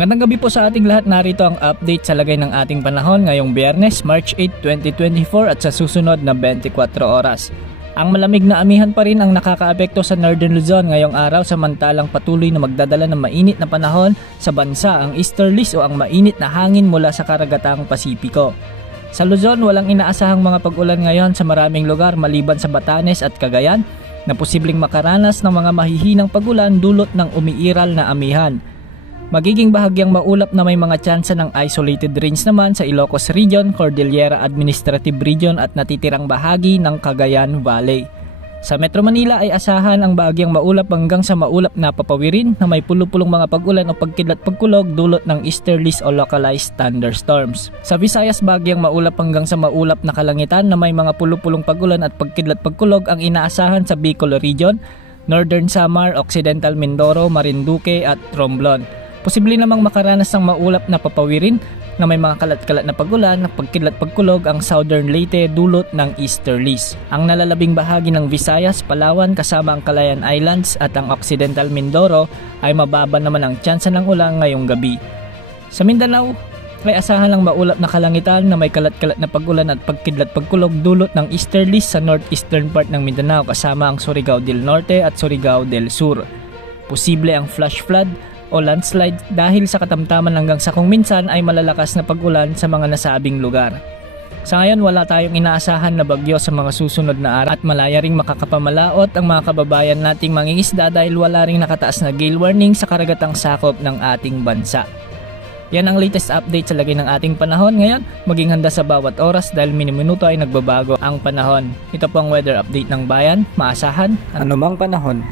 Magandang gabi po sa ating lahat. Narito ang update sa lagay ng ating panahon ngayong Biyernes, March 8, 2024 at sa susunod na 24 oras. Ang malamig na amihan pa rin ang nakakaapekto sa Northern Luzon ngayong araw, samantalang patuloy na magdadala ng mainit na panahon sa bansa ang easterlies o ang mainit na hangin mula sa karagatang Pasipiko. Sa Luzon, walang inaasahang mga pag-ulan ngayon sa maraming lugar maliban sa Batanes at Cagayan na posibleng makaranas ng mga mahihinang pag-ulan dulot ng umiiral na amihan. Magiging bahagyang maulap na may mga tsansa ng isolated rains naman sa Ilocos Region, Cordillera Administrative Region at natitirang bahagi ng Cagayan Valley. Sa Metro Manila ay asahan ang bahagyang maulap hanggang sa maulap na papawirin na may pulupulong mga pag-ulan o pagkidlat-pagkulog dulot ng easterlies o localized thunderstorms. Sa Visayas, bahagyang maulap hanggang sa maulap na kalangitan na may mga pulupulong pag-ulan at pagkidlat-pagkulog ang inaasahan sa Bicol Region, Northern Samar, Occidental Mindoro, Marinduque at Romblon. Posible namang makaranas ng maulap na papawirin na may mga kalat-kalat na pag-ulan at pagkidlat-pagkulog ang Southern Leyte dulot ng easterlies. Ang nalalabing bahagi ng Visayas, Palawan kasama ang Calayan Islands at ang Occidental Mindoro ay mababa naman ang tsansa ng ulan ngayong gabi. Sa Mindanao ay asahan ng maulap na kalangitan na may kalat-kalat na pag-ulan at pagkidlat-pagkulog dulot ng easterlies sa northeastern part ng Mindanao kasama ang Surigao del Norte at Surigao del Sur. Posible ang flash flood o landslide dahil sa katamtaman hanggang sa kung minsan ay malalakas na pag-ulan sa mga nasabing lugar. Sa ngayon, wala tayong inaasahan na bagyo sa mga susunod na araw at malaya ring makakapamalaot ang mga kababayan nating mangingisda dahil wala ring nakataas na gale warning sa karagatang sakop ng ating bansa. Yan ang latest update sa lagay ng ating panahon. Ngayon, maging handa sa bawat oras dahil minuminuto ay nagbabago ang panahon. Ito po ang weather update ng bayan, maasahan anumang panahon.